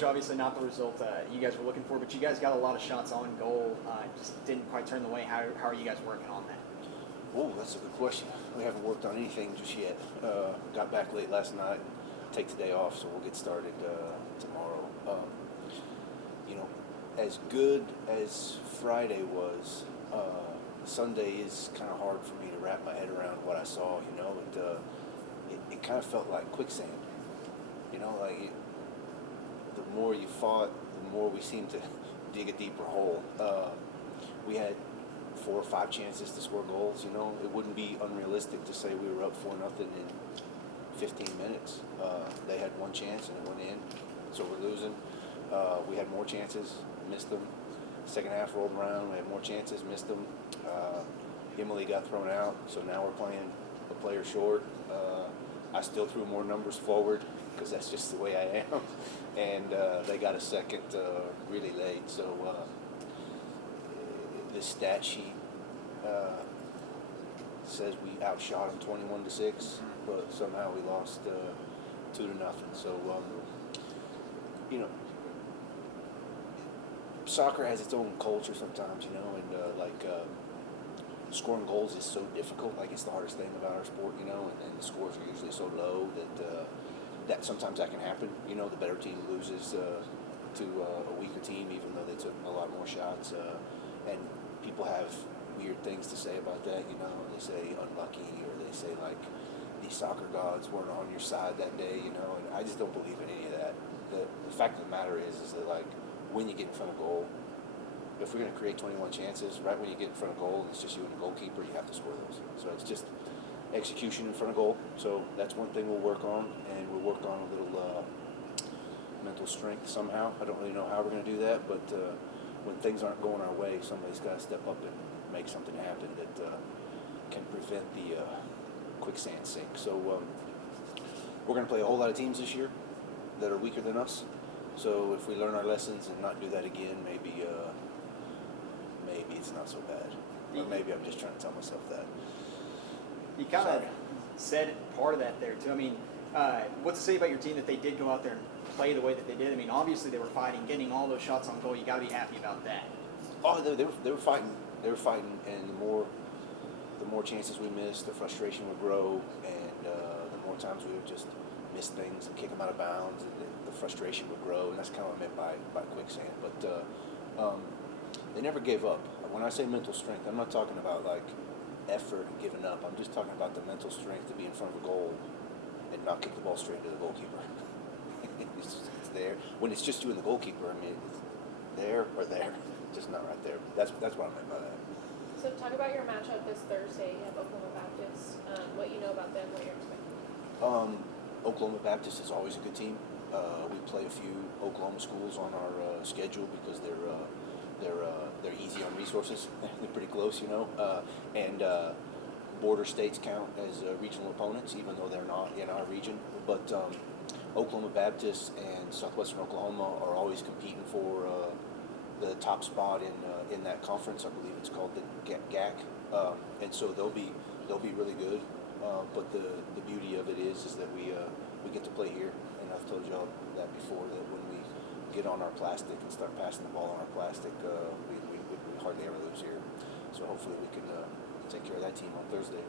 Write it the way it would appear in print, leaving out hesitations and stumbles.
which obviously not the result you guys were looking for, but you guys got a lot of shots on goal. Just didn't quite turn the way. How are you guys working on that? Oh, that's a good question. We haven't worked on anything just yet. Got back late last night. Take the day off, so we'll get started tomorrow. As good as Friday was, Sunday is kind of hard for me to wrap my head around what I saw. It kind of felt like quicksand. The more you fought, the more we seemed to dig a deeper hole. We had 4 or 5 chances to score goals. It wouldn't be unrealistic to say we were up 4-0 in 15 minutes. They had 1 chance and it went in, so we're losing. We had more chances, missed them. Second half rolled around, we had more chances, missed them. Emily got thrown out, so now we're playing a player short. I still threw more numbers forward because that's just the way I am. And they got a second really late. So the stat sheet says we outshot them 21-6, but somehow we lost 2-0. So soccer has its own culture sometimes, and scoring goals is so difficult. Like, it's the hardest thing about our sport, and the scores are usually so low that sometimes that can happen. The better team loses to a weaker team, even though they took a lot more shots. And people have weird things to say about that. They say unlucky, or they say like these soccer gods weren't on your side that day. And I just don't believe in any of that. The fact of the matter is that, like, when you get in front of goal, if we're going to create 21 chances, right when you get in front of goal, and it's just you and the goalkeeper, you have to score those. So it's just execution in front of goal. So that's one thing we'll work on, and we'll work on a little mental strength somehow. I don't really know how we're going to do that, but when things aren't going our way, somebody's got to step up and make something happen that can prevent the quicksand sink. So we're going to play a whole lot of teams this year that are weaker than us. So if we learn our lessons and not do that again, maybe it's not so bad. Or maybe I'm just trying to tell myself that. You kind of said part of that there, too. I mean, what's to say about your team that they did go out there and play the way that they did? I mean, obviously they were fighting, getting all those shots on goal. You got to be happy about that. Oh, they were fighting. They were fighting, and the more chances we missed, the frustration would grow, and the more times we would just miss things and kick them out of bounds, and the frustration would grow, and that's kind of what I meant by quicksand. But they never gave up. When I say mental strength, I'm not talking about like effort and giving up. I'm just talking about the mental strength to be in front of a goal and not kick the ball straight to the goalkeeper. It's there. When it's just you and the goalkeeper, I mean, it's there or there, just not right there. That's what I meant by that. So talk about your matchup this Thursday. You have Oklahoma Baptist. What you know about them, what you're expecting. Oklahoma Baptist is always a good team. We play a few Oklahoma schools on our schedule because they're easy on resources. They're pretty close, and border states count as regional opponents, even though they're not in our region. But Oklahoma Baptist and Southwestern Oklahoma are always competing for the top spot in that conference. I believe it's called the GAC, and so they'll be really good. But the beauty of it is that we get to play here, and I've told y'all that before, that when we get on our plastic and start passing the ball on our plastic, we hardly ever lose here. So hopefully we can take care of that team on Thursday.